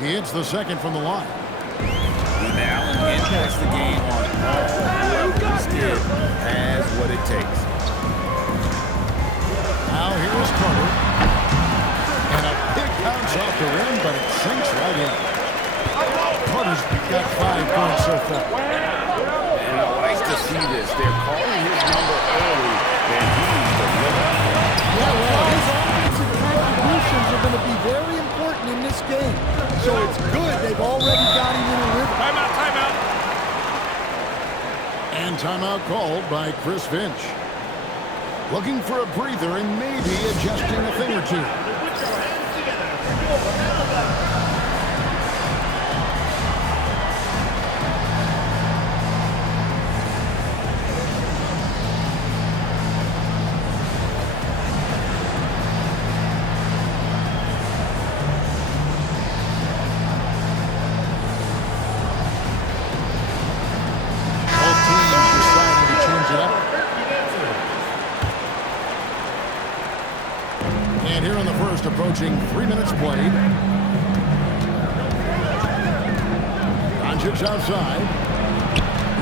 He hits the second from the line. When Allen impacts the game on all levels, he has what it takes. Now here is Carter. And a big bounce off the rim, but it sinks right in. Carter's got 5 points so far. And I like to see this. They're calling his number early, and he's delivering. Yeah, well, his offensive contributions are going to be very important in this game. So it's good they've already got him in a rhythm. Timeout, timeout. And timeout called by Chris Finch. Looking for a breather and maybe adjusting a thing or two. Approaching 3 minutes played. Doncic outside.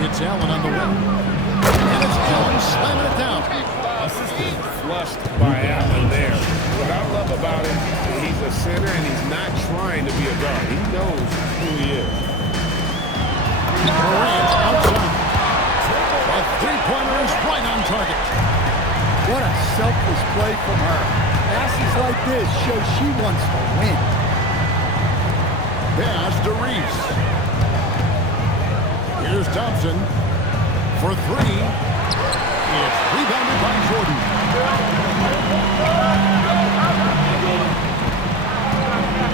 It's Allen on the wing. And it's Allen slamming it down. Flushed by Allen there. What I love about him, he's a center and he's not trying to be a guard. He knows who he is. Morant outside. A three-pointer is right on target. What a selfless play from her. Passes like this show she wants to win. Pass to Reese. Here's Thompson for 3. It's rebounded by Jordan.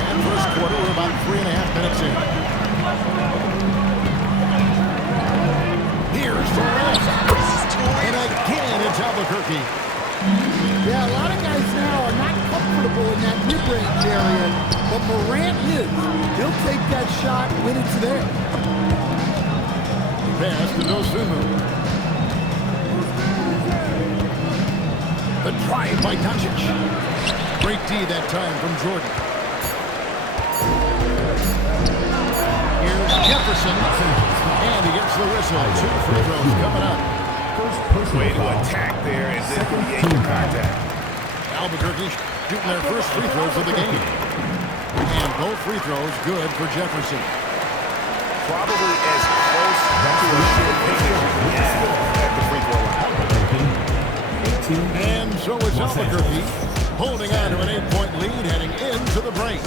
And first quarter, we're about 3.5 minutes in. Here's the rest. And again, it's Albuquerque. Yeah, a lot of guys now are not comfortable in that mid-range area, but Morant is. He'll take that shot when it's there. Pass to Dosunmu. The drive by Doncic. Great D that time from Jordan. Here's Jefferson. And he gets the whistle. 2 free throws coming up. Way to attack there and then create the contact. Albuquerque shooting their first free throws of the game. And both free throws good for Jefferson. Probably as close to a sure finish at the free throw line. And so it's Albuquerque holding on to an 8-point lead heading into the break.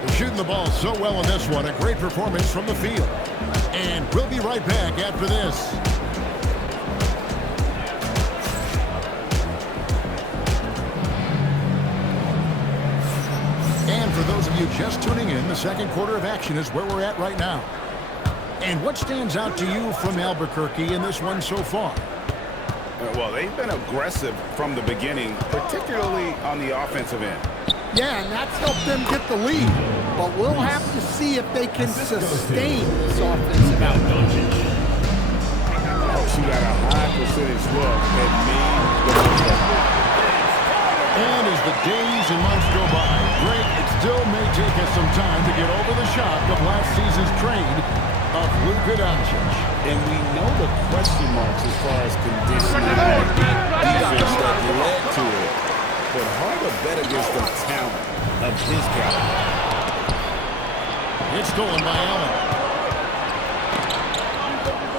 They're shooting the ball so well in this one. A great performance from the field. And we'll be right back after this. For those of you just tuning in, the second quarter of action is where we're at right now. And what stands out to you from Albuquerque in this one so far? Well, they've been aggressive from the beginning, particularly on the offensive end. Yeah, and that's helped them get the lead. But we'll have to see if they can sustain this offensive output. She got a high percentage look and made the most. And as the days and months go by, Greg, it still may take us some time to get over the shock of last season's trade of Luka Doncic. And we know the question marks as far as conditioning and defense that led to it. But hard to bet against the talent of his caliber. It's stolen by Allen.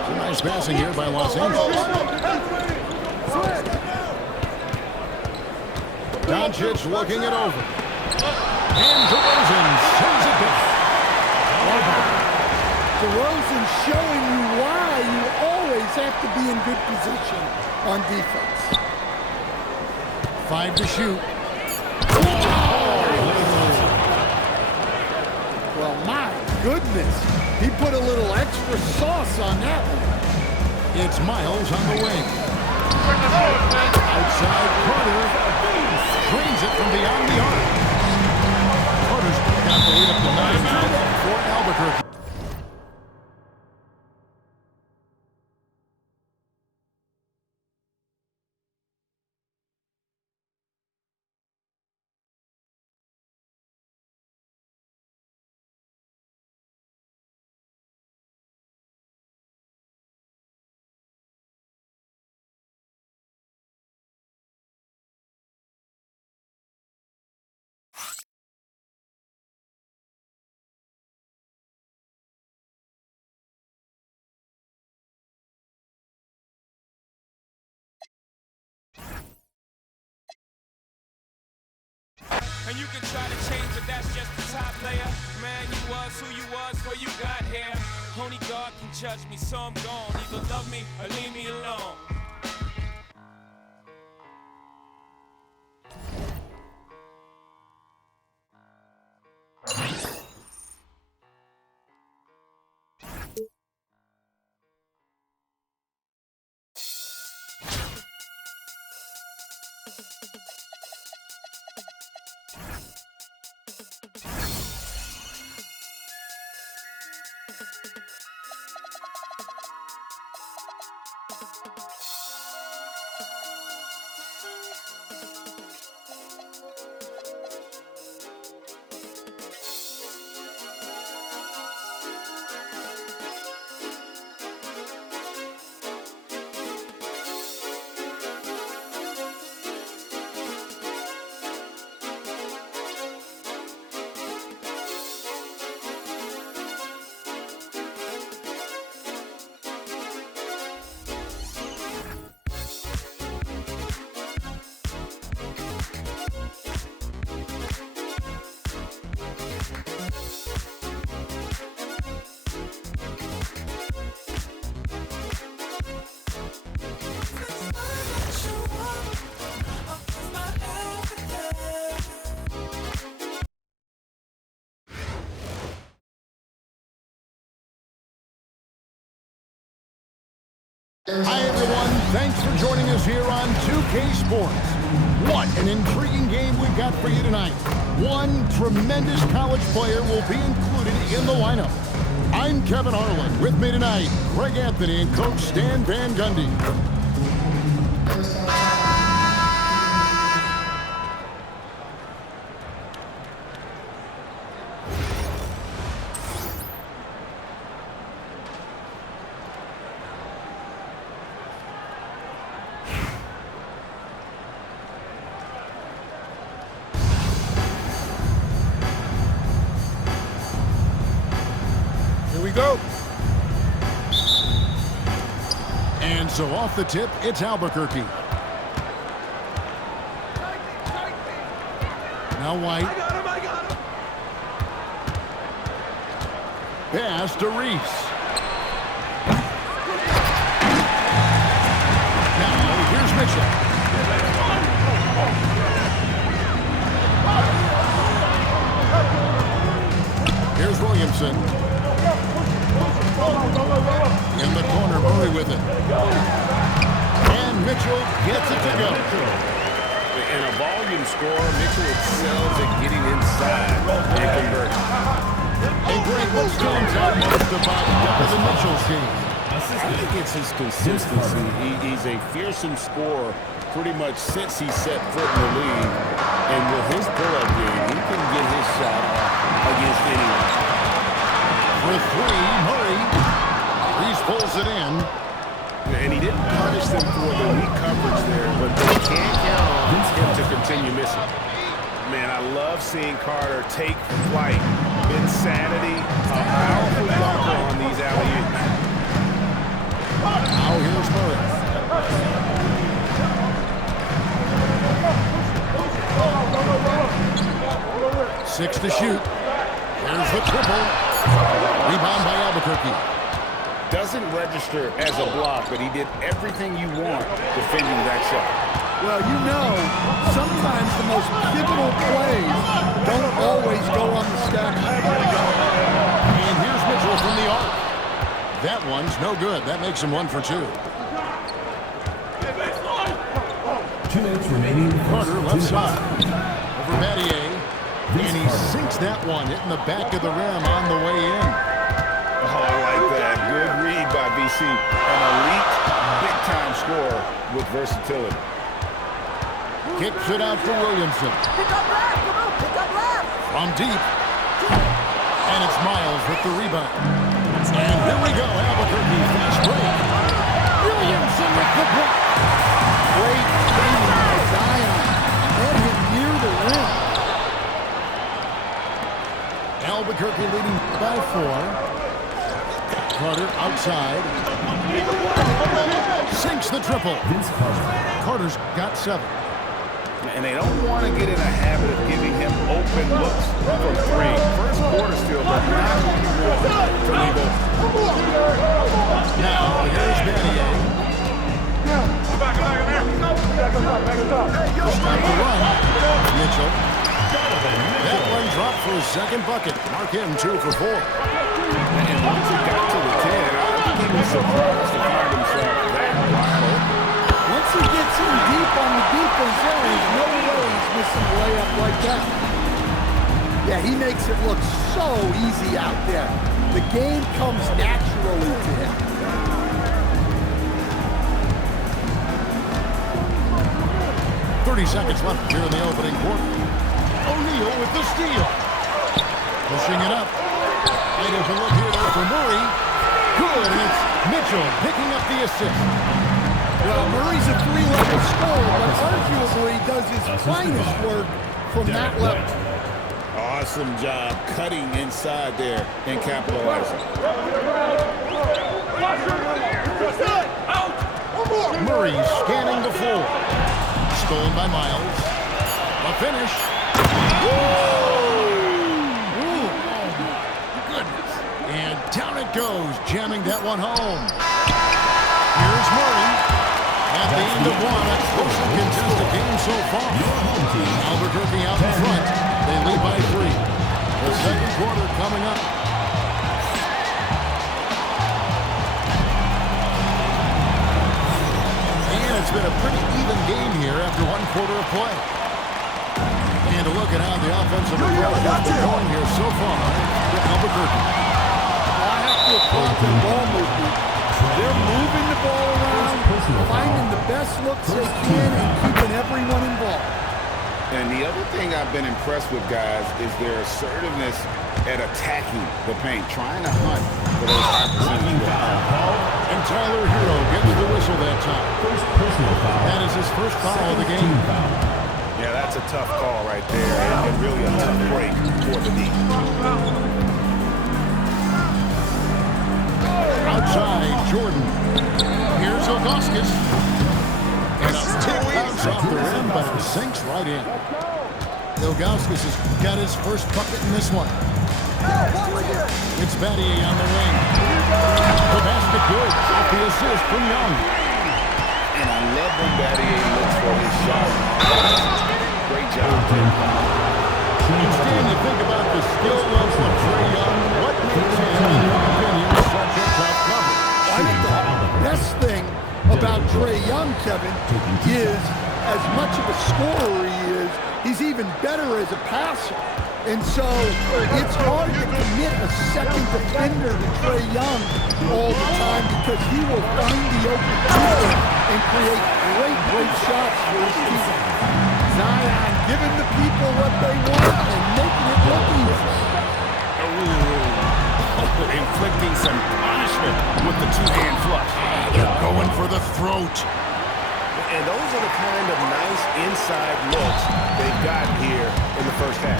Some nice passing here by Los Angeles. Doncic looking it over. And DeRozan sends it back. DeRozan showing you why you always have to be in good position on defense. 5 to shoot. Well, my goodness. He put a little extra sauce on that one. It's Miles on the wing. Outside Carter. Drains it from beyond the arc. Carter's got the lead up to 9 now for Albuquerque. And you can try to change, but that's just the top layer. Man, you was who you was before you got here. Only God can judge me, so I'm gone. Either love me or leave me alone. Hi, everyone. Thanks for joining us here on 2K Sports. What an intriguing game we've got for you tonight. One tremendous college player will be included in the lineup. I'm Kevin Harlan. With me tonight, Greg Anthony and Coach Stan Van Gundy. Go. And so off the tip, it's Albuquerque. Now White. I got him. Pass to Reese. Now here's Mitchell. Here's Williamson. In the corner, Murray with it. And Mitchell gets it to go. In a volume score, Mitchell excels at getting inside and converting. Hey, Greg, what stands out most about Donovan Mitchell's game? I think it's his consistency. He's a fearsome scorer pretty much since he set foot in the league. And with his pull-up game, he can get his shot off against anyone. For three, Murray. Reese pulls it in. And he didn't punish them for the weak coverage there, but they can't count on him to continue missing. Man, I love seeing Carter take flight. Insanity, a powerful dunker on these alley-oops. Now here's Murray. 6 to shoot. Here's the triple. Rebound by Albuquerque. Doesn't register as a block, but he did everything you want defending that shot. Well, you know, sometimes the most pivotal plays don't always go on the stat sheet. And here's Mitchell from the arc. That one's no good. That makes him 1 for 2. 2 minutes remaining. Carter left side. Over Battier. And he sinks that one, hitting the back of the rim on the way in. Oh, I like that. Good read by BC. An elite, big-time scorer with versatility. Kicks it out to Williamson. Pick up left. Come on, pick up left. From deep. And it's Miles with the rebound. And here we go, Albuquerque, fast break. Williamson with the block. Great training by Zion. Had him near the rim. Albuquerque leading by 4. Carter outside. Sinks the triple. Carter's got 7. And they don't want to get in a habit of giving him open looks from three. First quarter still, but not what you want to leave open. Now, here's Battier. To stop the run, Mitchell. That one dropped for his second bucket. Mark him 2 for 4. And once he got to the 10, I think he was surprised to find himself that wide open. Once he gets in deep on the defense, there's no way he's missing a layup like that. Yeah, he makes it look so easy out there. The game comes naturally to him. 30 seconds left here in the opening quarter. O'Neal with the steal. Pushing it up. Wide open look here though for Murray. Good, and it's Mitchell picking up the assist. Well, Murray's a three-level scorer, but arguably does his finest work from that level. Awesome job cutting inside there and capitalizing. Murray scanning the floor. Stolen by Miles. A finish. Ooh, oh my goodness. And down it goes, jamming that one home. Here's Murray. At the end of one, a closely contested game so far. Albuquerque out in front. They lead by 3. The second quarter coming up. And it's been a pretty even game here after 1 quarter of play. And a look at how the offensive approach has been going here so far with Albuquerque. I have to applaud their ball movement. They're moving the ball around, finding the best looks they can, and keeping everyone involved. And the other thing I've been impressed with, guys, is their assertiveness at attacking the paint, trying to hunt for those high percentage goals. And Tyler Hero gets the whistle that time. That is his first foul of the game. Yeah, that's a tough call right there, and really a tough break for the D. Outside, Jordan. Here's Ilgauskas. And a tip bounce off the rim, but it sinks right in. Ilgauskas has got his first bucket in this one. It's Battier on the wing. The basket good. Off the assist from Young. And I love when Battier looks for his shot. Great job. Stan, you think about the skill level of Trae Young. What makes him, in your opinion, such a tough cover? I think the best thing about Trae Young, Kevin, is as much of a scorer he is, he's even better as a passer. And so it's hard to commit a second defender to Trae Young all the time because he will find the open shooter and create great shots for his team. Zion giving the people what they want and making it look easy. Inflicting some punishment with the two-hand flush. They're going for the throat. And those are the kind of nice inside looks they've got here in the first half.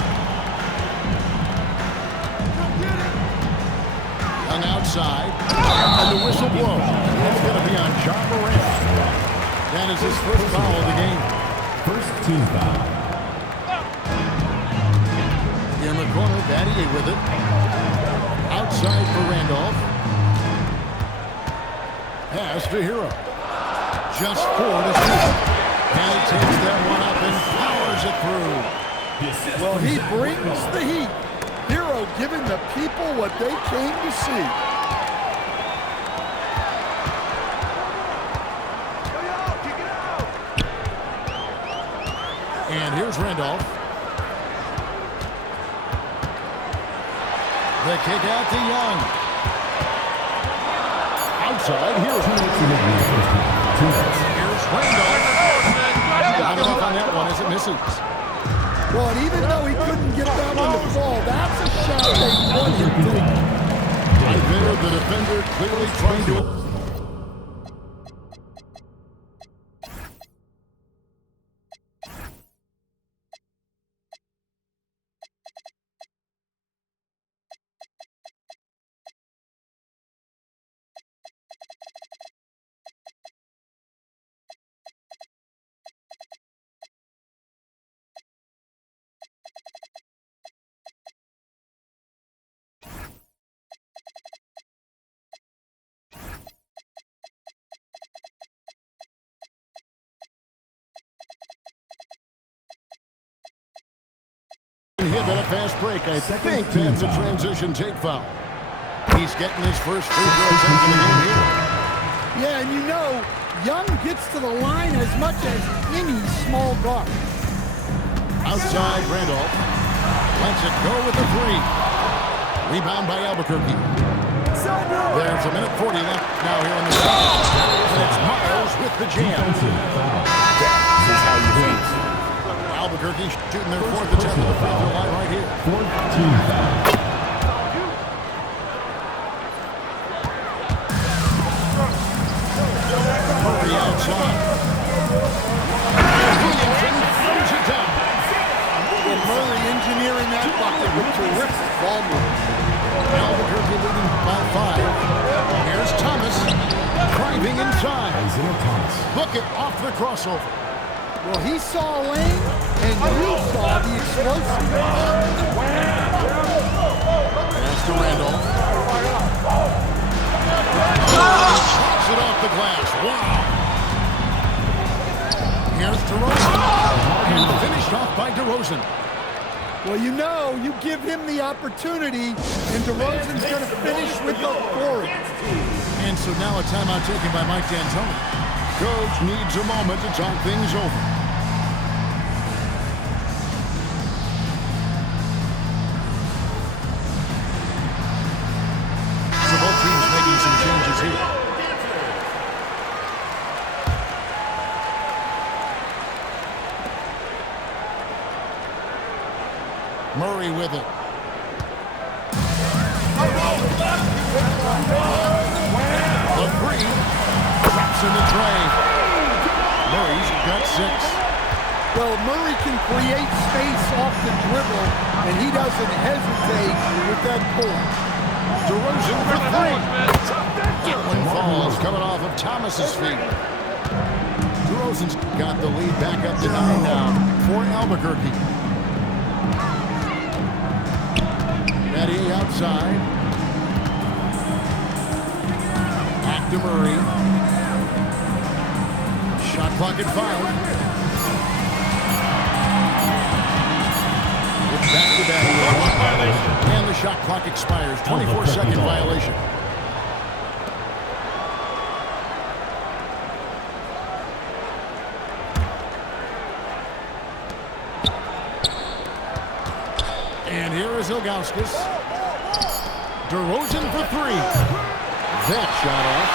Young outside, and the whistle blows. It's going to be on Ja Morant. That is his first foul of the game. First team foul. In the corner, Battier with it. Outside for Randolph. Pass to Hero. Just 4 to shoot. And he takes that one up and powers it through. Well, he brings the heat. Hero giving the people what they came to see. And here's Randolph. The kick out to Young. Outside, Hero. Here's Randolph. Not enough on that one as it misses. Well, and even though he couldn't get that one to fall, that's a shot they want him to take. Right there, the defender clearly trying to give it a fast break. I think that's a transition take foul. He's getting his first free throw attempt in the game here. Yeah, and you know, Young gets to the line as much as any small guard. Outside, Randolph lets it go with the three. Rebound by Albuquerque. There's a minute 40 left now here in the second. And it's Miles with the jam. This is how you think. Albuquerque shooting their fourth attempt at the free throw line right here. 14 foul. Murray outside. Williamson throws it down. Well, Murray engineering that bucket with terrific ball movement. Albuquerque leading by 5. Here's Thomas driving inside. Isaiah Thomas. Book it off the crossover. Well, he saw a lane, and you saw the explosiveness. Pass to Randolph. Knocks it off the glass. Wow. Here's DeRozan. And finished off by DeRozan. Well, you know, you give him the opportunity, and DeRozan's going to finish with authority. And so now a timeout taken by Mike D'Antoni. Coach needs a moment to talk things over. So both teams making some changes here. Murray with it. The three. Drops in the tray. Murray's got 6. Well, Murray can create space off the dribble, and he doesn't hesitate with that pull. DeRozan for 3. That one falls coming off of Thomas's feet. DeRozan's got the lead back up to 9 now for Albuquerque. Matty outside. Back to Murray. Shot clock at 5. It's back to Matty. And the shot clock expires. 24-second violation. And here is Ilgauskas. DeRozan for 3. That shot off.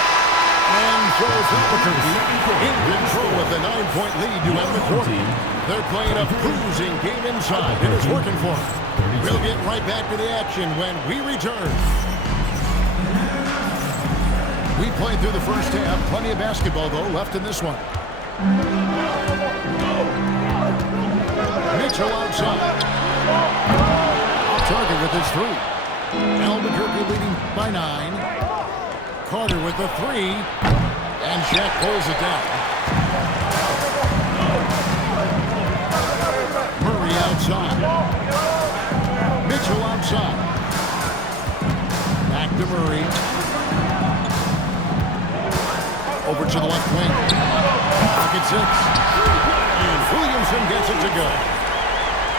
And shows Albuquerque in control with a 9-point lead to end the quarter. They're playing a cruising game inside. It is working for them. We'll get right back to the action when we return. We played through the first half. Plenty of basketball, though, left in this one. Mitchell outside. Target with his 3. Albuquerque leading by 9. Carter with the 3. And Shaq pulls it down. Murray outside. Mitchell outside. Back to Murray. Over to the left wing. Pocket 6. And Williamson gets it to go.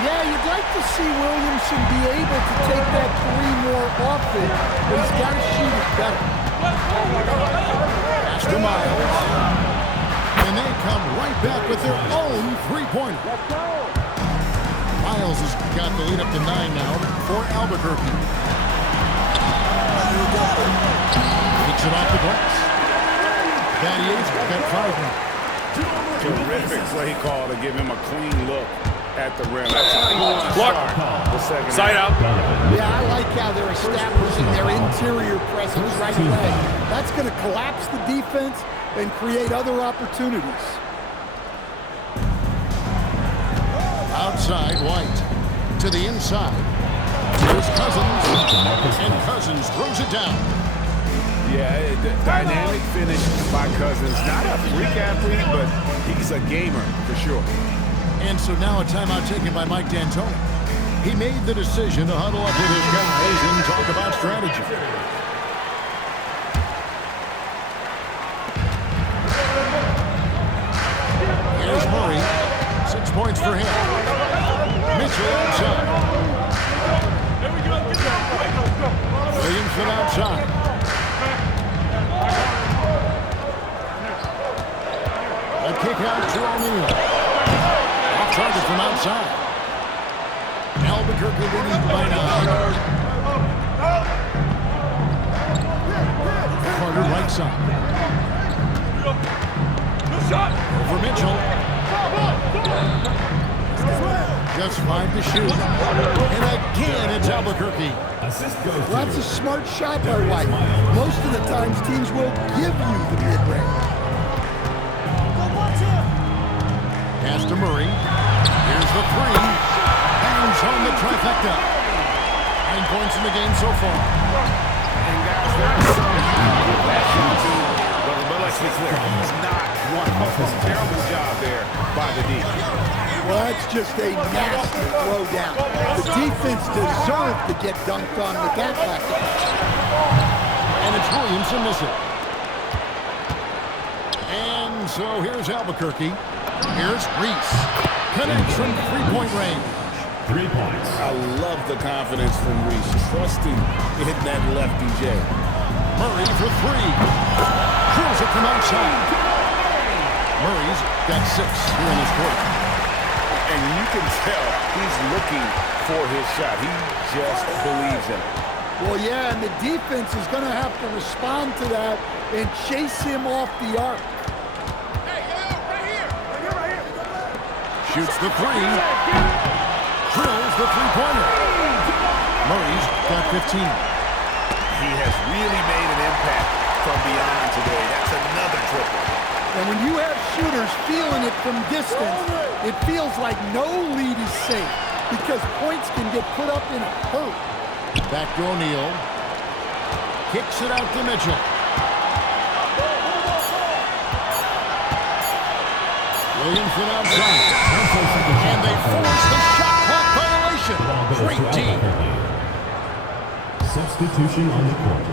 Yeah, you'd like to see Williamson be able to take that 3 more often, but he's got to shoot it better. Pass to Miles. And they come right back with their own 3-pointer. Miles has got the lead up to 9 now for Albuquerque. Takes it off the glass. Battia's got 5 now. Terrific play call to give him a clean look at the rim. That's how you want to Block. start the second Side half. out. Yeah, I like how they're establishing their interior presence right away. That's going to collapse the defense and create other opportunities. Outside, White. To the inside. Here's Cousins. And Cousins throws it down. Yeah, dynamic finish by Cousins. Not a freak athlete, but he's a gamer for sure. And so now a timeout taken by Mike D'Antoni. He made the decision to huddle up with his guys and talk about strategy. Here's Murray. 6 points for him. Mitchell outside. Williamson outside. A kick out to O'Neal. Off target from outside. Albuquerque leading by 9. Carter right side. Over Mitchell. Just 5 to shoot. And again, it's Albuquerque. Assist goes to Well, that's a smart shot by White. Most of the times, teams will give you the mid-range. Pass to Murray. Here's the 3. Hangs home the trifecta. 9 points in the game so far. And guys, there's some that shot too. But let's be clear, he's not one. Terrible job there by the D. Well, that's just a nasty throwdown. The defense deserved to get dunked on with that lack of. And it's Williamson missing. And so here's Albuquerque. Here's Reese. Connects from 3-point range. 3 points. I love the confidence from Reese, trusting in that lefty J. Murray for 3. Drills it from outside. Murray's got 6 here in this quarter. And you can tell he's looking for his shot. He just believes in it. Well, yeah, and the defense is going to have to respond to that and chase him off the arc. Shoots the 3. Drills the 3-pointer. Murray's got 15. He has really made an impact from beyond today. That's another triple. And when you have shooters feeling it from distance, it feels like no lead is safe because points can get put up in a hurry. Back to O'Neal. Kicks it out to Mitchell. Williamson outside. And they force the shot clock violation. Great team. Substitution on the court.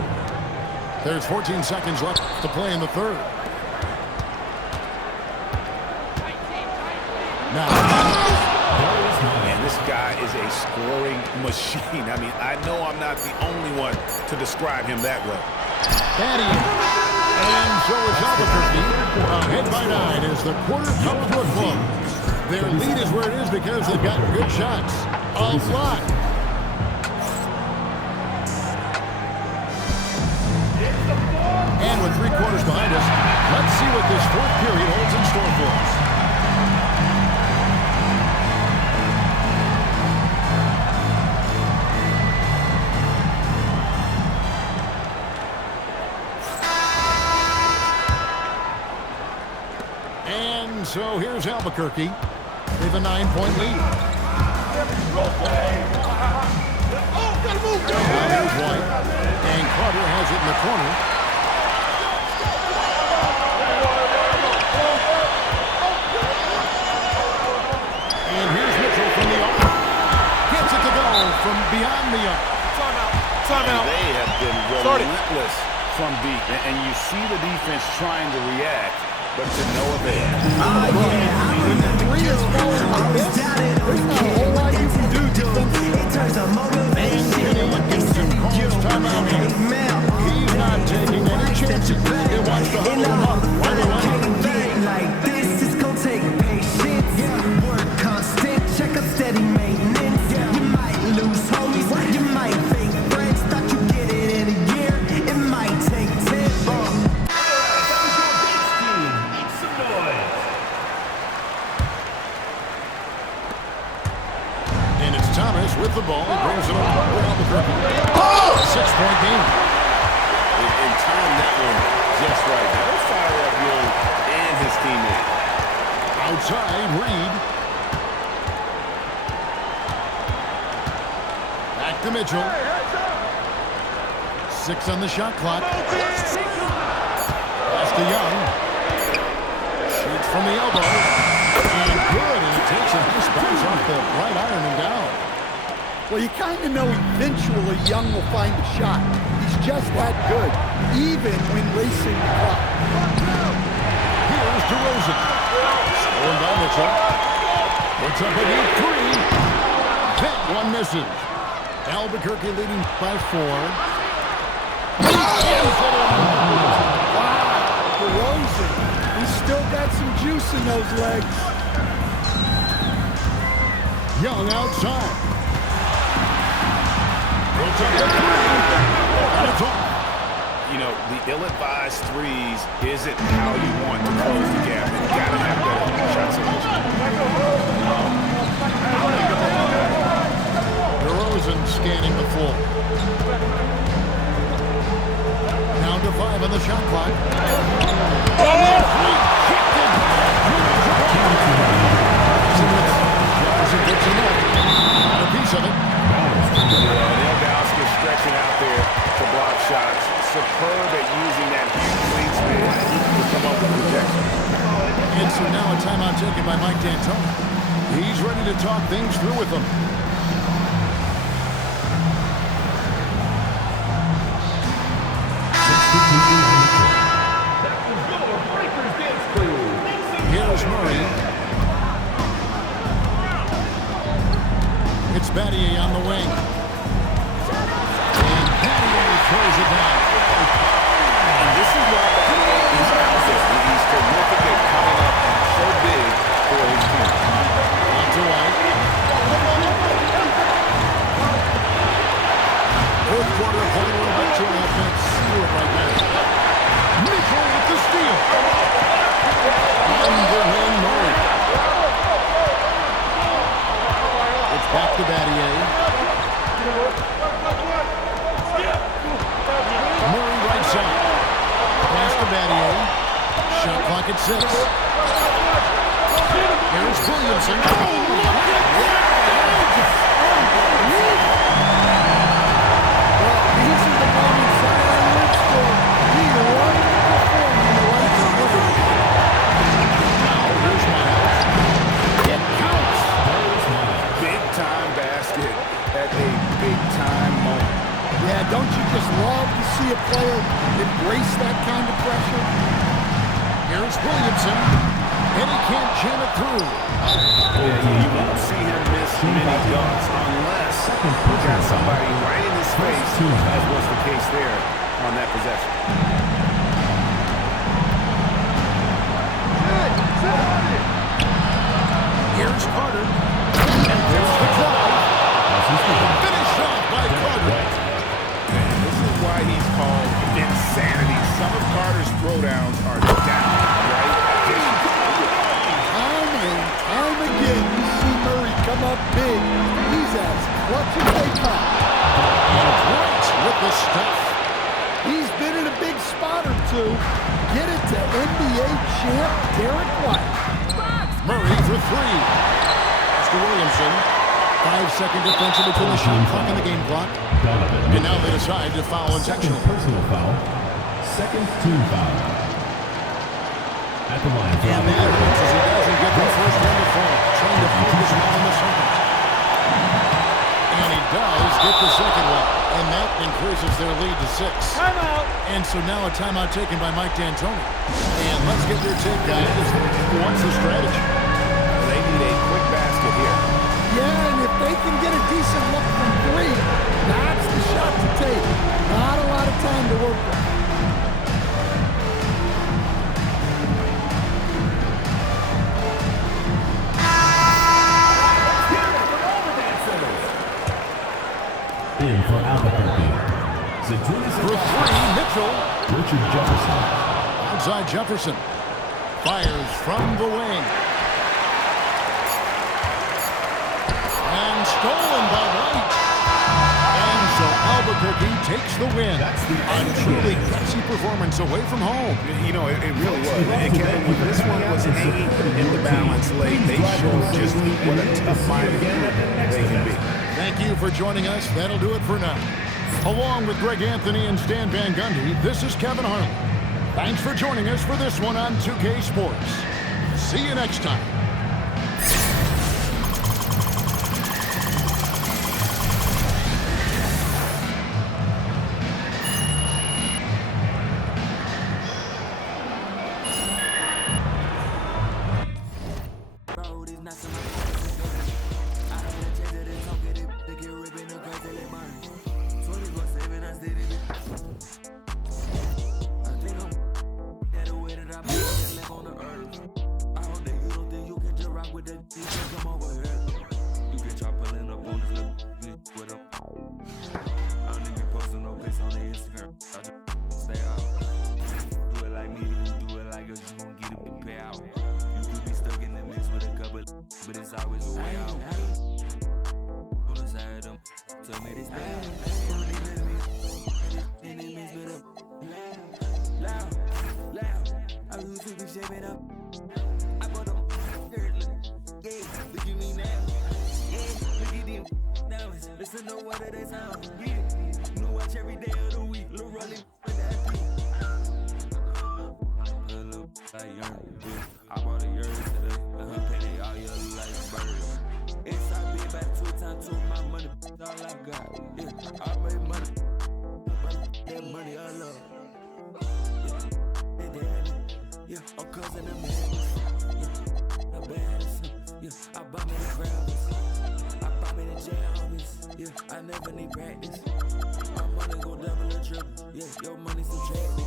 There's 14 seconds left to play in the third. Now, And this guy is a scoring machine. I mean, I know I'm not the only one to describe him that way. Daddy. And so is Albuquerque. Ahead by 9 as the quarter comes to a close. Their lead is where it is because they've got good shots. A lot. And with 3 quarters behind us, let's see what this 4th period holds in store for us. And so here's Albuquerque with a 9-point lead. Now here's White. And Carter has it in the corner. And here's Mitchell from the arc. Gets it to go from beyond the arc. Timeout. They have been relentless from deep. And you see the defense trying to react, but to no avail. Three is falling like this. There's not a whole lot you can do defensively. Timeout here. He's not taking any chances. He wants to huddle him up right away. Like this is gonna take patience. Work constant, check up steady maintenance. You might lose homies, you might fake friends. Thought you get it in a year, it might take 10. And it's Thomas with the ball. He brings it up for Albuquerque. 6-point game. And time that one just right. That'll fire up Young and his teammate. Outside, Reed. Back to Mitchell. 6 on the shot clock. Pass to Young. Shoots from the elbow. And good. And it takes a nice bounce off the right iron and down. Well, you kind of know eventually Young will find a shot. He's just that good, even when racing the clock. Here's DeRozan. Stolen by Mitchell. Puts up a deep 3. That one misses. Albuquerque leading by 4. Wow, DeRozan. He's still got some juice in those legs. Young outside. Puts up the 3. And it's off. You know, the ill-advised threes isn't how you want to close the gap. You gotta have better shot selection. DeRozan scanning the floor. Down to 5 on the shot clock. Jefferson gets enough. Got a piece of it. Neil stretching out there to block shots. Superb at using that huge wingspan to come up with projection. And so now a timeout taken by Mike D'Antoni. He's ready to talk things through with them. Here's Murray. It's Battier on the wing. And Battier throws it down. And this is why he's out there. He's terrific at coming up so big for his team. On to White. Fourth quarter, playing a little bit too much. See it right there. Mitchell with the steal. Underhand Murray. It's back to Battier. Murray right side. Pass to Battier. Shot clock at 6. Here's Williamson. These are the moments Zion lives for. He loves to perform in the right position. Now here's Miles. It counts. Big-time basket at a big-time moment. Yeah, don't you just love to see a player embrace that kind of pressure? Here's Williamson. And he can't jam it through. You won't see him miss many dunks unless you got somebody right in his face, as was the case there on that possession. Here's Carter. And there's the drive. Finish off by Carter. Man, this is why he's called insanity. Some of Carter's throwdowns are downright vicious. Time and time again, you see Murray come up big. He's as clutch as they come. And White with the stuff. He's been in a big spot or two. Get it to NBA champ Derek White. Murray for 3. That's to Williamson. 5-second differential between the shot clock and the game clock. And now they decide to foul intentionally. Personal foul. Second team foul. At the line. And that hurts as he doesn't get the first one to fall. Trying to focus now on the second. And he does get the second one. And that increases their lead to 6. Timeout. And so now a timeout taken by Mike D'Antoni. And let's get your take, guys. What's the strategy? They need a quick basket here. Yeah, and if they can get a decent look from 3, that's the shot to take. Not a lot of time to work with. In for Albuquerque. For 3, Mitchell. Richard Jefferson. Outside Jefferson. Fires from the wing. And stolen by White. And so Albuquerque takes the win. A truly gutsy performance away from home. You know, it really was. And Kevin, when this one was hanging in the balance late, they showed just what a tough-minded group they can be. Thank you for joining us. That'll do it for now. Along with Greg Anthony and Stan Van Gundy, this is Kevin Harlan. Thanks for joining us for this one on 2K Sports. See you next time. Road is not so much. I heard a chaser that's talking post on the Instagram. I just stay out. Do it like me, do it like us, you gon' get a big payout. You could be stuck in the mix with a couple, but it's always a way out. On the side of them, tell me this bad. Enemies with them. Loud. I was to be shaping up. I bought them. Yeah, look at me now. Yeah, look at them. Now listen to what it is sound. Yeah, no watch every day of the week. Lil' Rolly with that beat. Pull up like young. I bought a year today. Penny all yellow like birds. Inside me back 2 times 2 my money. All I got. Yeah, I made money. That money I love. Yeah, I'm cousin of madness. Yeah, the baddest. Yeah, I buy me the grabbers. I buy me the jammies. Yeah, I never need practice. My money go double or triple. Yeah, your money subtracted.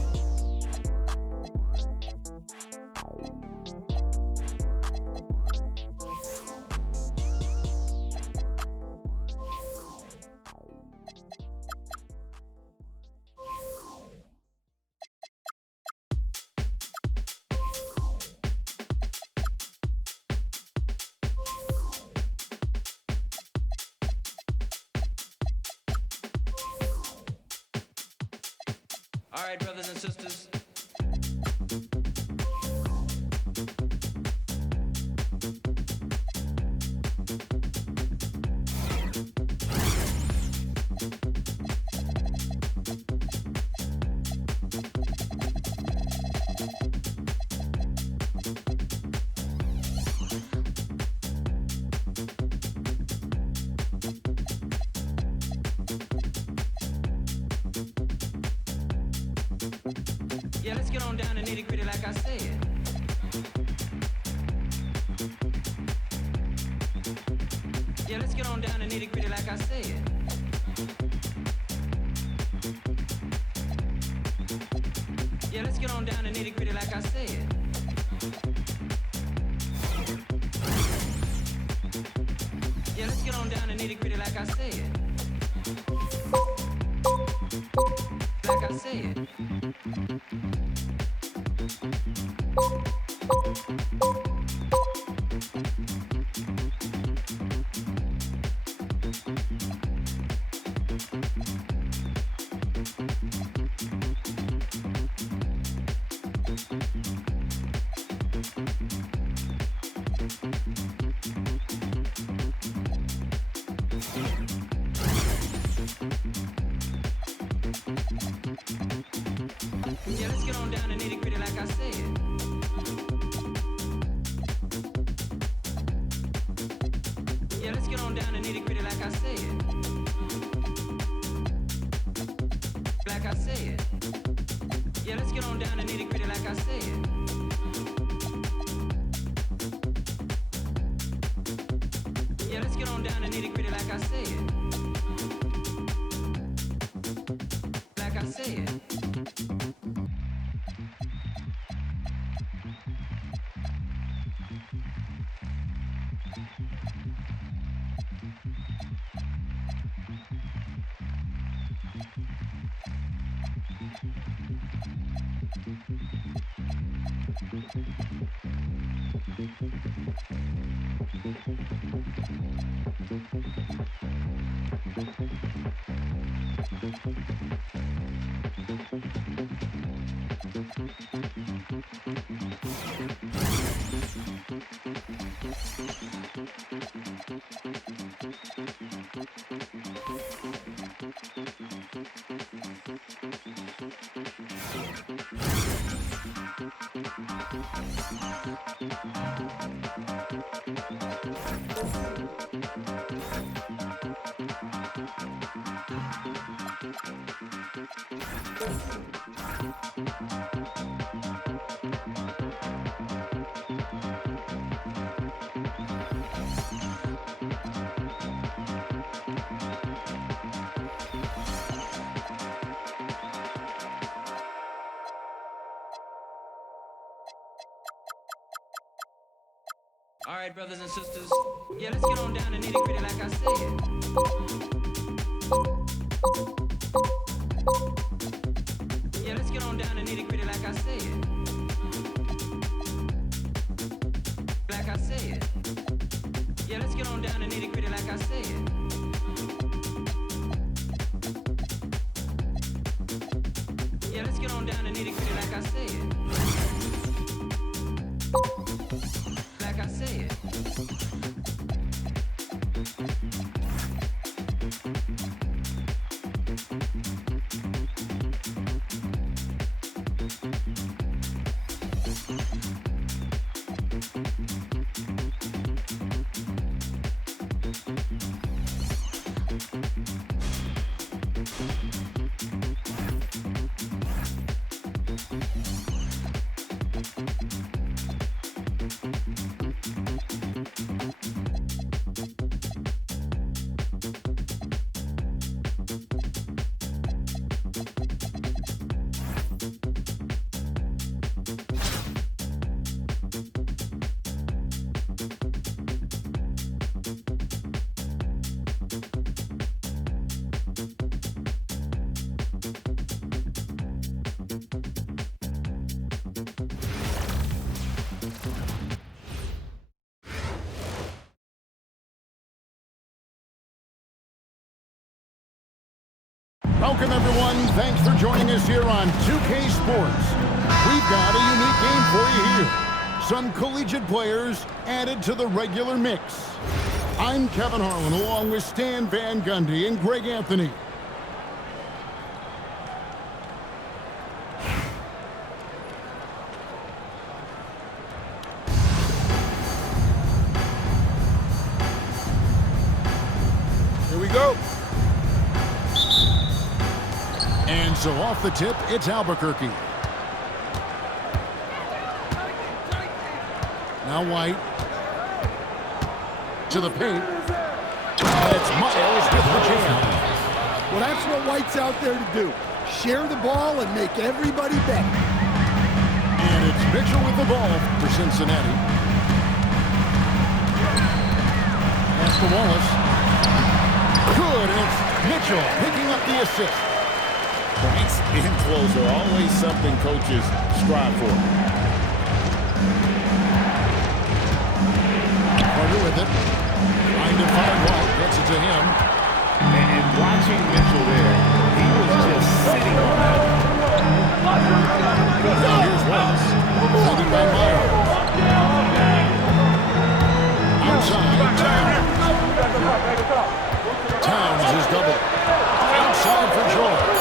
All right, brothers and sisters. Yeah, let's get on down to nitty gritty like I said. Yeah, let's get on down to nitty gritty like I said. Yeah, let's get on down to nitty gritty like I said. Yeah, let's get on down to nitty gritty like I said. Like I said. Yeah, let's get on down to nitty gritty like I said. Yeah, let's get on down to nitty gritty like I said. Like I said. Yeah, let's get on down to nitty gritty like I said. Yeah, let's get on down to nitty gritty like I said. Like I said. All right, brothers and sisters. Yeah, let's get on down to nitty gritty like I said. Yeah, let's get on down to nitty-gritty like I said. Like I said. Welcome, everyone. Thanks for joining us here on 2K Sports. We've got a unique game for you here. Some collegiate players added to the regular mix. I'm Kevin Harlan, along with Stan Van Gundy and Greg Anthony. Here we go. And so off the tip, it's Albuquerque. Now White. To the paint. And it's Miles with the jam. Well, that's what White's out there to do. Share the ball and make everybody better. And it's Mitchell with the ball for Cincinnati. Pass to Wallace. Good, and it's Mitchell picking up the assist. Points in close are always something coaches strive for. Carter with it. Trying to find White. Gets it to him. And watching Mitchell there, he was just sitting on that. Now here's Wallace. Holding by Meyer. Outside, Towns. Towns is double. Outside for George.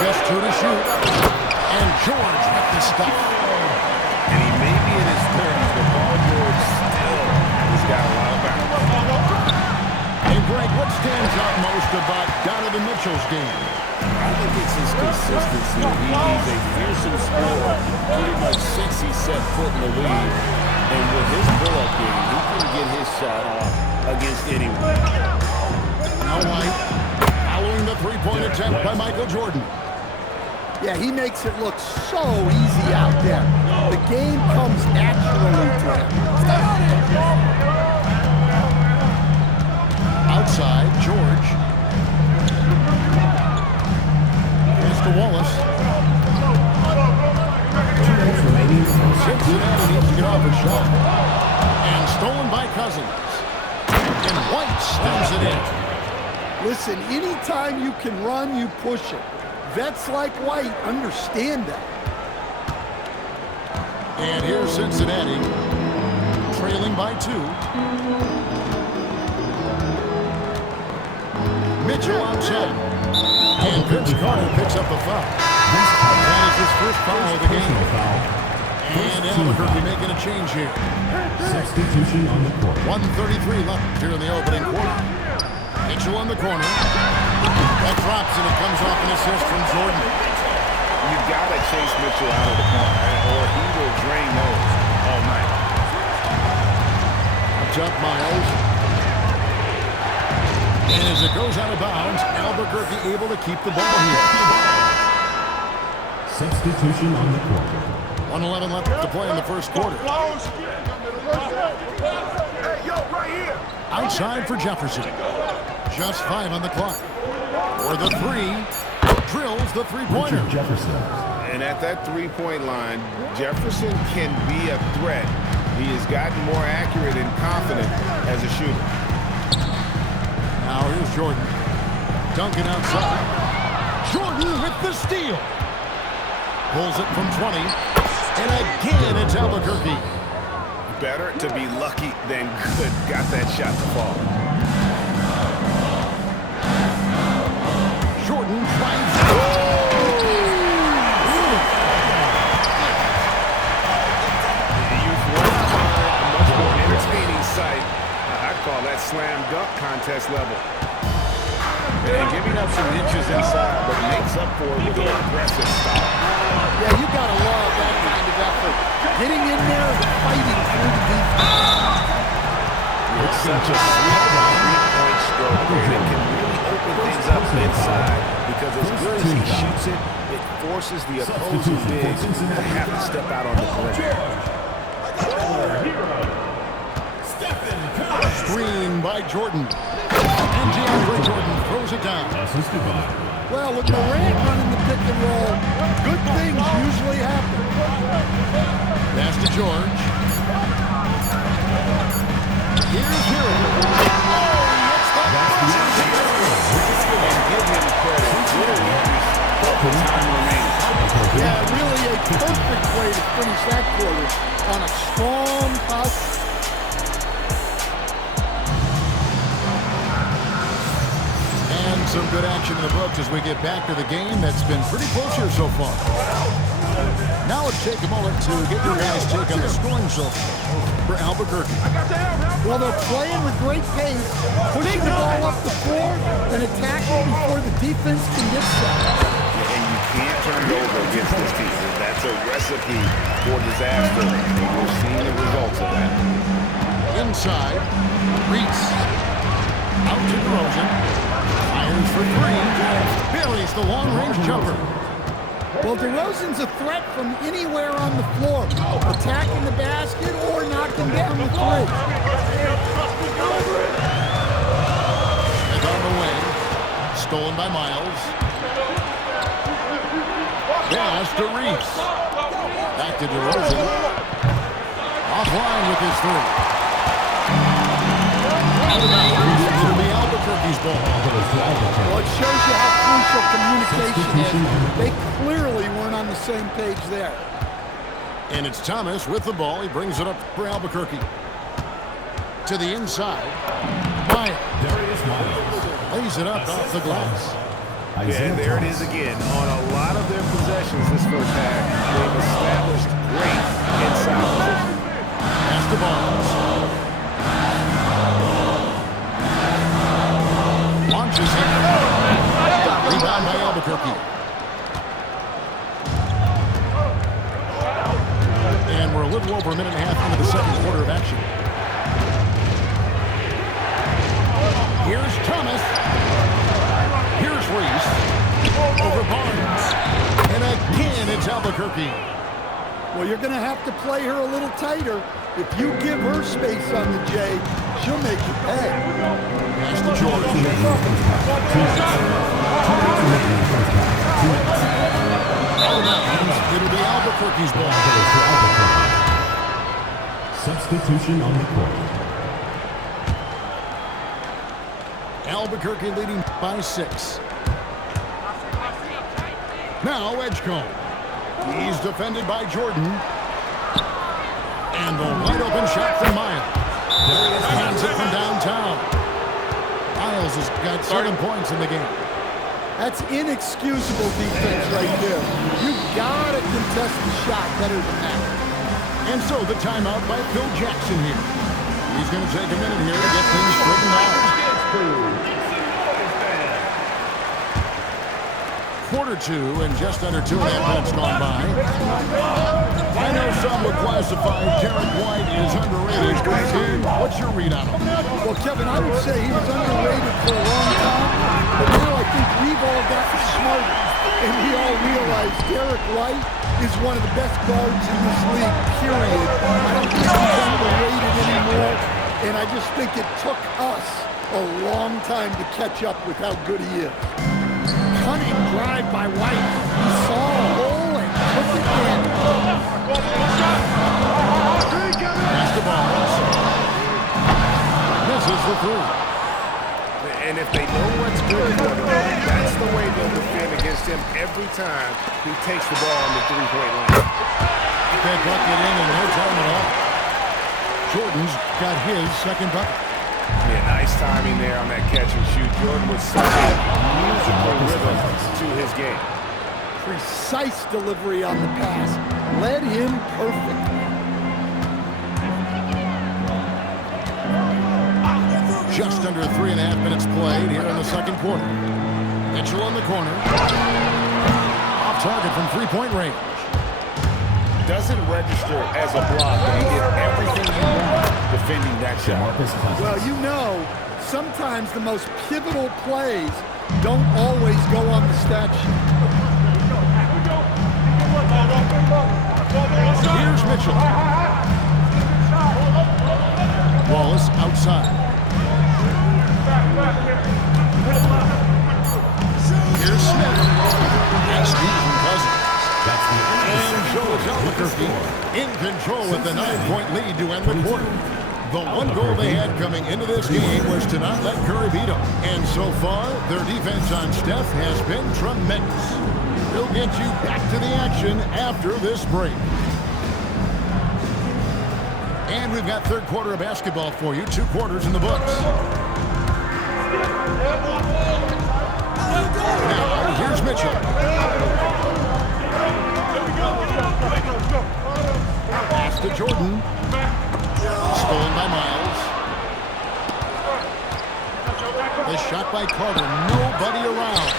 Just two to shoot. And George with the stuff. And he may be in his 30s, but Paul George still has got a lot of bounce. Hey, Greg, what stands out most about Donovan Mitchell's game? I think it's his consistency. He's a fearsome scorer pretty much since he set foot in the league. And with his pull-up game, he can get his shot off against anyone. Now White, following the three-point attempt by Michael Jordan. Yeah, he makes it look so easy out there. The game comes naturally to him. Outside, George. Mr. Wallace. Cincinnati needs to get off a shot. And stolen by Cousins. And White stems it in. Listen, anytime you can run, you push it. Vets like White understand that. And here's Cincinnati, trailing by 2. Mitchell outside. And Vince Carter picks up the foul. That is his first foul of the game. And Albuquerque making a change here. Substitution on the court. 1:33 left here in the opening quarter. Mitchell on the corner. That drops and it comes off an assist from Jordan. You've got to chase Mitchell out of the corner, or he will drain those all night. Up Miles. And as it goes out of bounds, Albuquerque able to keep the ball here. Substitution on the court. 1:11 left to play in the first quarter. Outside for Jefferson. Just 5 on the clock. For the 3, drills the three-pointer. Jefferson. And at that three-point line, Jefferson can be a threat. He has gotten more accurate and confident as a shooter. Now here's Jordan. Duncan outside. Jordan with the steal. Pulls it from 20. And again, it's Albuquerque. Better to be lucky than good. Got that shot to fall. Jordan drives. You've won a much more entertaining sight. I'd call that slam dunk contest level. And giving up some inches inside, but makes up for it with an aggressive style. Yeah, you gotta love that kind of effort. Getting in there and fighting through the defense. It's such a sweet three-point stroke, and it can really open things up inside because as good as he shoots it, it forces the opposing bigs to have to step out on the perimeter. Screen by Jordan. And DeAndre Jordan throws it down. Well, with Durant running the pick and roll, good things usually happen. Pass to George. Here's Hero. And give him credit. Good time remaining. Yeah, really a perfect way to finish that quarter on a strong foul. And some good action in the books as we get back to the game that's been pretty close here so far. Now let's take a moment to get your guys' take on the scoring so far for Albuquerque. Well, they're playing with great pace, pushing the ball up the floor and attacking before the defense can get set. And you can't turn it over against this team. That's a recipe for disaster, and we're seeing the results of that. Inside, Reese. Out to DeRozan. Fires for three. Buries the long-range jumper. Well, DeRozan's a threat from anywhere on the floor, attacking the basket or knocking down the three. And on the wing, stolen by Miles. Pass to Reese. Back to DeRozan. Offline with his three. It'll be Albuquerque's ball. Well, it shows you how crucial communication is. They clearly weren't on the same page there. And it's Thomas with the ball. He brings it up for Albuquerque. To the inside. Bryant. Lays it up off the glass. And there it is again. On a lot of their possessions this first half, they've established great inside position. Pass the ball. Launches it. Rebound by Albuquerque. And we're a little over a minute and a half into the second quarter of action. Here's Thomas. Here's Reese. Over Barnes. And again, it's Albuquerque. Well, you're going to have to play her a little tighter. If you give her space on the J, she'll make you pay. Pass to George. It'll be Albuquerque's ball. Substitution on the court. Albuquerque leading by 6. Now Edgecombe. He's defended by Jordan. And the wide open shot from Miles. Hands it from downtown. Miles has got 7 points in the game. That's inexcusable defense right there. You gotta contest the shot better than that. And so the timeout by Phil Jackson here. He's going to take a minute here to get things straightened out. Quarter 2 and just under 2.5 minutes gone by. I know some would classify Derek White as underrated. Team, what's your read on him? Well, Kevin, I would say he was underrated for a long time, but now I think we've all gotten smarter, and we all realize Derek White is one of the best guards in this league, period. I don't think he's underrated anymore, and I just think it took us a long time to catch up with how good he is. Cunning drive by White. He saw a hole and took it in. Pass the ball. Misses the three. And if they know what's good for them, that's the way they'll defend against him every time he takes the ball on the three-point line. Get that bucket in no time at all. Jordan's got his second bucket. Yeah, nice timing there on that catch and shoot. Jordan was such a musical rhythm to his game. Precise delivery on the pass. Led him perfect. Just under 3.5 minutes played here in the second quarter. Mitchell in the corner. Off target from three-point range. Doesn't register as a block, but he did everything he wanted defending that shot. Well, you know, sometimes the most pivotal plays don't always go on the stat sheet. Here's Mitchell. Wallace outside. Here's Smith. And Steve from Cousins. And Joe Albuquerque in control with the 9-point lead to end the quarter. The one goal they had coming into this game was to not let Curry beat them. And so far, their defense on Steph has been tremendous. We'll get you back to the action after this break. And we've got third quarter of basketball for you. 2 quarters in the books. Now, here's Mitchell. Pass to Jordan. Stolen by Miles. The shot by Carter. Nobody around.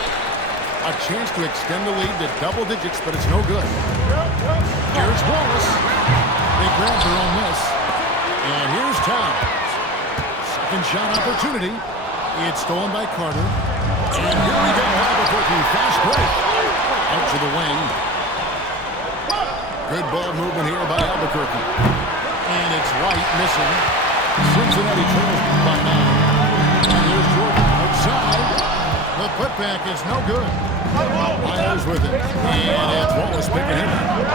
A chance to extend the lead to double digits, but it's no good. Here's Wallace. They grab their own miss. And here's Towns. Second shot opportunity. It's stolen by Carter. And here we go. Albuquerque fast break. Out to the wing. Good ball movement here by Albuquerque. And it's White missing. Cincinnati trails by 9. And there's Jordan outside. The putback is no good. Myers with it. And it's Wallace picking him up.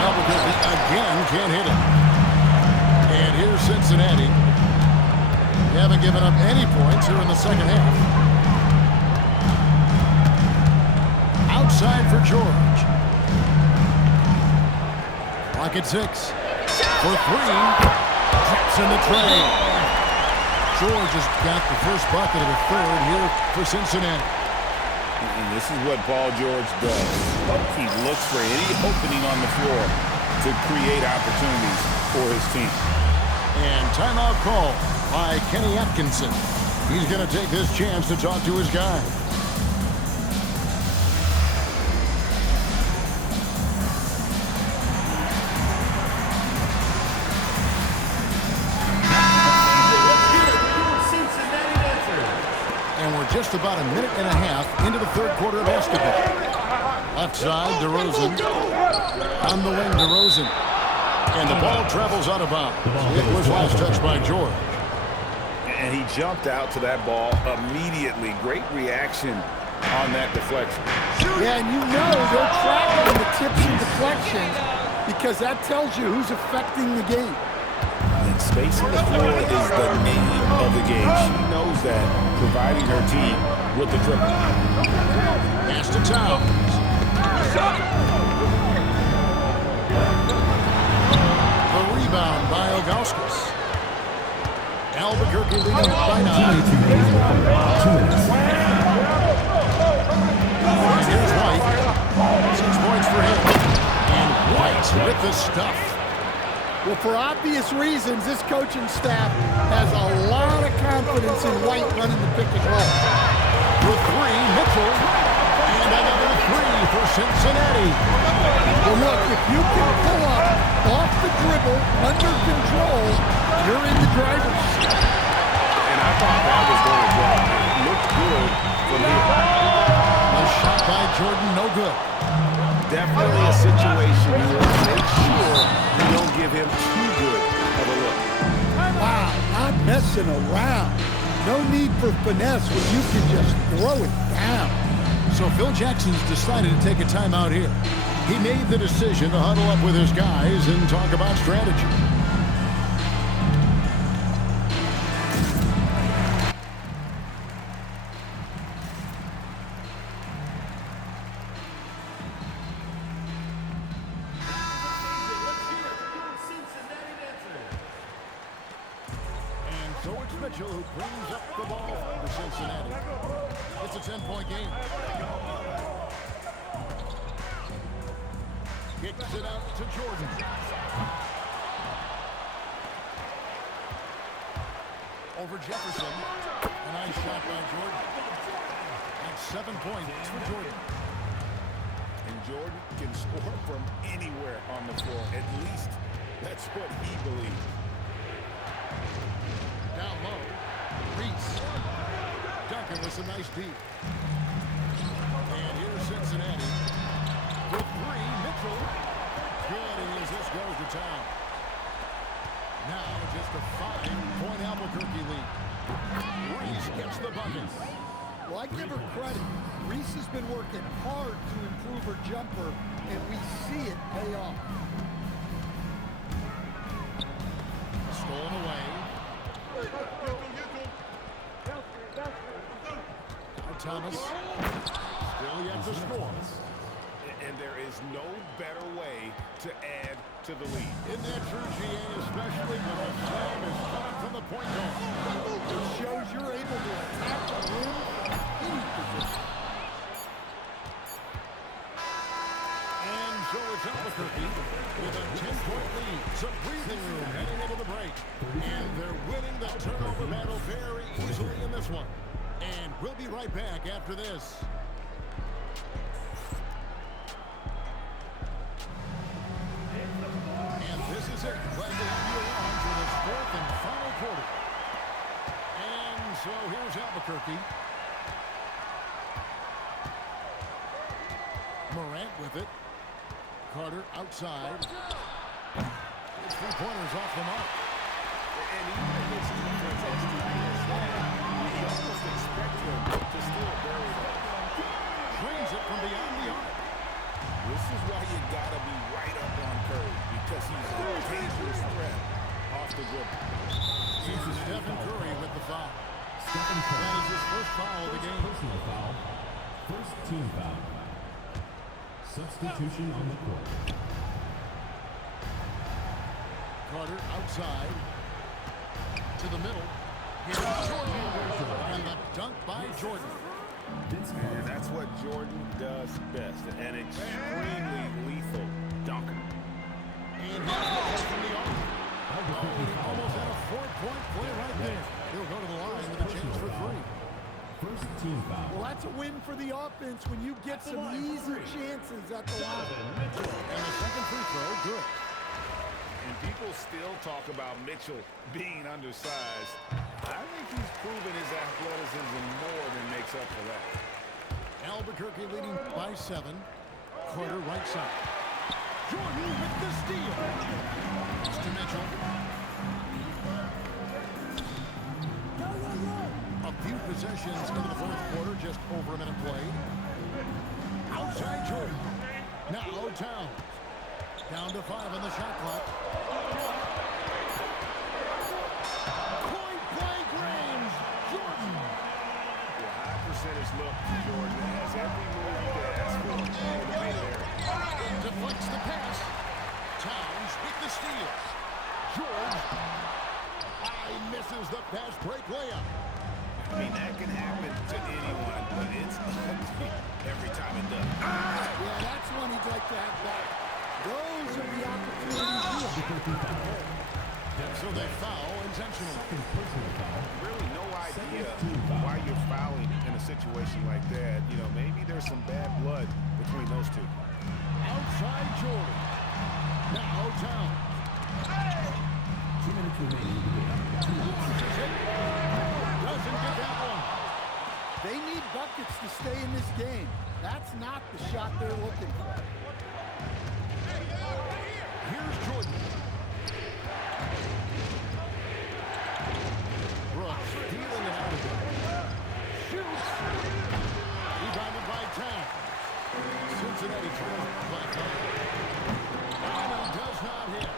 Albuquerque again can't hit it. And here's Cincinnati. They haven't given up any points here in the second half. Outside for George. Clock at 6. For 3. Traps in the tray. George has got the first bucket of the third here for Cincinnati. And this is what Paul George does. He looks for any opening on the floor to create opportunities for his team. And timeout call by Kenny Atkinson. He's going to take this chance to talk to his guy. And we're just about a minute and a half into the third quarter of basketball. Left side, DeRozan. On the wing, DeRozan. And the ball travels out of bounds. It was last touched by George. And he jumped out to that ball immediately. Great reaction on that deflection. Yeah, and you know they're tracking the tips and deflections because that tells you who's affecting the game. And spacing the floor is the name of the game. She knows that, providing her team with the triple. Pass to Towns. The rebound by Ilgauskas. Albuquerque leading by 9. Here's White. 6 points for him. And White with the stuff. Well, for obvious reasons, this coaching staff has a lot of confidence in White running the pick and roll. For 3, Mitchell. And another 3 for Cincinnati. Well, look, if you can pull up off the dribble, under control, you're in the driver's seat. And I thought that was going to drop. It looked good from here. A shot by Jordan, no good. Definitely a situation you want to make sure you don't give him too good of a look. Wow, not messing around. No need for finesse when you can just throw it down. So Phil Jackson's decided to take a timeout here. He made the decision to huddle up with his guys and talk about strategy. Mitchell, who brings up the ball for Cincinnati. It's a 10-point game. Kicks it out to Jordan. Over Jefferson. A nice shot by Jordan. That's 7 points for Jordan. And Jordan can score from anywhere on the floor. At least that's what he believes. Down low. Reese. Duncan with some nice deep. And here's Cincinnati. With 3, Mitchell. Good, and as this goes to town. Now just a 5-point Albuquerque lead. Reese gets the bucket. Well, I give her credit. Reese has been working hard to improve her jumper, and we see it pay off. Stolen away. Now Thomas. Still yet to score. And there is no better way to add to the lead. Isn't that true, GA, especially when the slam is coming from the point guard? It shows you're able to attack the rim from any position. And so it's Albuquerque with a 10-point lead. Some breathing room heading into the break. And they're winning the turnover battle very easily in this one. And we'll be right back after this. This is it. Glad to have you along for this 4th and final quarter. And so here's Albuquerque. Morant with it. Carter outside. His 3-pointers off the mark. And even against defense as deep as that, you almost expect him to still bury that. Drains it from beyond the arc. This is why you gotta be right up on Curry, because he's a dangerous threat off the dribble. This is Stephen Curry with the foul. Stephen Curry. That is his first foul of the game. Personal foul. First team foul. Substitution on the court. Carter outside to the middle. Here's Jordan. And the dunk by Jordan. And that's what Jordan does best, an extremely lethal dunker. And he's from the arc. He almost had a 4-point play right there. He'll go to the line with a chance for 3. First team foul. Well, that's a win for the offense when you get some easy chances at the line. And the second free throw, good. And people still talk about Mitchell being undersized. I think he's proven his athleticism more than makes up for that. Albuquerque leading by 7. Carter right side. Jordan with the steal. It's to Mitchell. A few possessions into the 4th quarter, just over a minute played. Outside Jordan. Now Towns. Down to 5 on the shot clock. Point blank range. Jordan. The high percentage look to Jordan has every move you could ask for in the paint area. Deflects the pass. Towns with the steal. George. Misses the fast break layup. I mean, that can happen to anyone, but it's ugly every time it does. Yeah, that's one he'd like to have back. Those are the opportunities. So they foul intentionally. Really no idea why you're fouling in a situation like that. You know, maybe there's some bad blood between those two. Outside Jordan. Now Towns. 2 minutes remaining. Doesn't get that one. They need buckets to stay in this game. That's not the shot they're looking for. Here's Jordan. Brooks dealing it out of it. Shoots. Rebounded by Towns. Cincinnati trails by 5. Allen does not hit.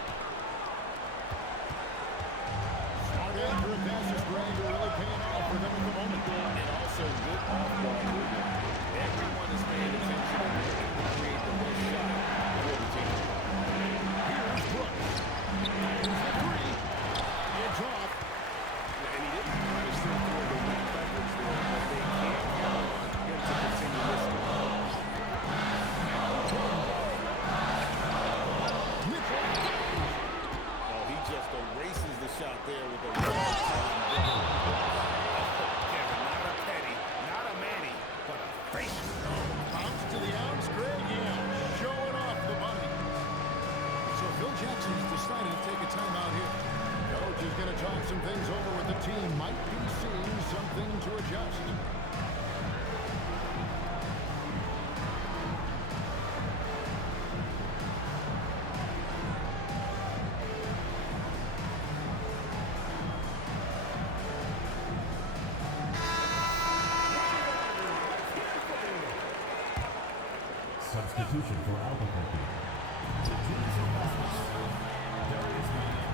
Smart after a pass is really paying off for them at the moment. And also good off-ball movement. Everyone is paying attention and looking to create the best shot for the team. Here's Brooks. Here's the 3. It's off. And he didn't Jackson's decided to take a timeout here. Coach is going to talk some things over with the team. Might be seeing something to adjust. Substitution for Albuquerque.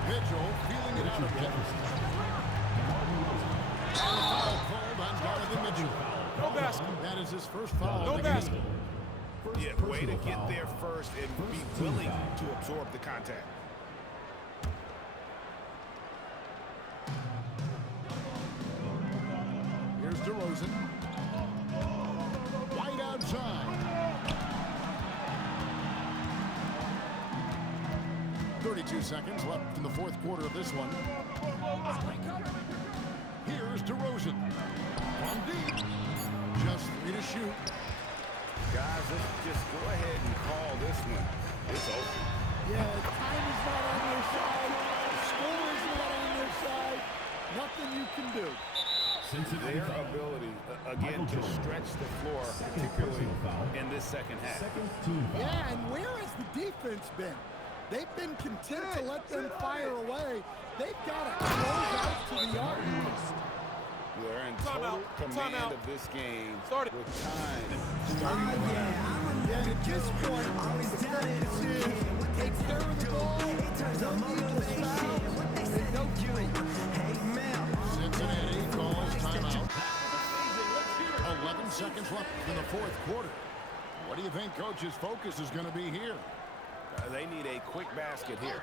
Mitchell feeling it out a bit. And a foul called on Donovan Mitchell. No basket. That is his first foul. No of the basket. game. Yeah, way to get there first and be willing to absorb the contact. Here's DeRozan. Wide outside. 32 seconds left in the fourth quarter of this one. Here's DeRozan. From deep. Just 3 to shoot. Guys, let's just go ahead and call this one. It's over. Yeah, time is not on their side. The score is not on their side. Nothing you can do. Their ability, again, to stretch the floor, particularly in this second half. Yeah, and where has the defense been? They've been content to let them fire away. They've got to close out to the arc. They're in total command of this game with time starting to run out. Yeah, at this point, the focus is take care of the ball, no needless fouls, and no three. Cincinnati calls timeout. 11 seconds left in the fourth quarter. What do you think Coach's focus is going to be here? They need a quick basket here.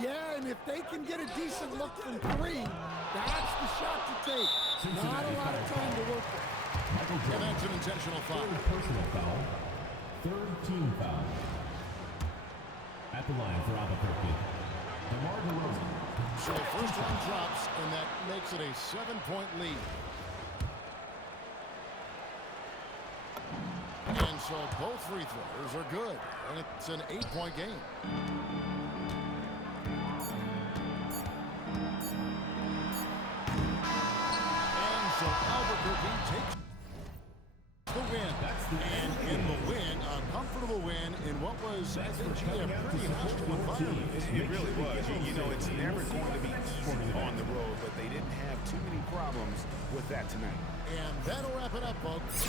Yeah, and if they can get a decent look from three, that's the shot to take. Not a lot of time to work with. And that's an intentional foul. Personal foul. Third team foul. At the line for Albuquerque, DeMar DeRozan. So the first one drops, and that makes it a 7-point lead. And so both free throws are good, and it's an 8-point game. And so Albuquerque takes the win. And in the win, a comfortable win in what was, I think, a pretty hostile environment. It really was. You know, it's never going to be easy on the road, but they didn't have too many problems with that tonight. And that'll wrap it up, folks.